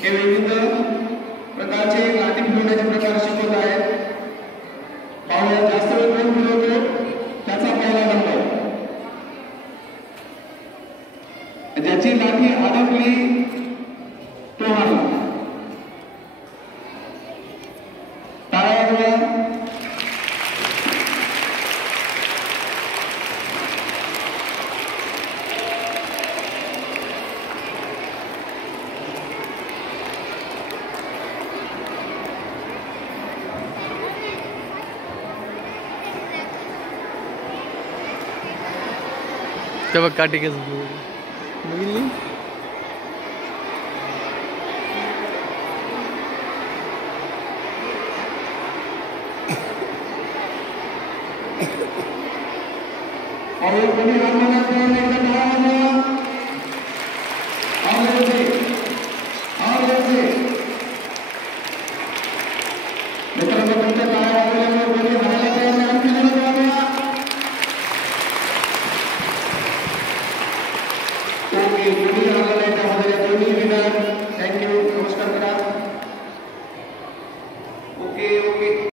हे विविध प्रकारचे लाठी फिरवण्याचे प्रकार शिकवत आहेत। पाहुण्या जास्त वेळ कोण फिरवतो त्याचा पहिला नंबर, ज्याची लाठी अडकली तो हारला। टाळ्या तेव्हा काटे केस बघितली और कोणी रामनाथ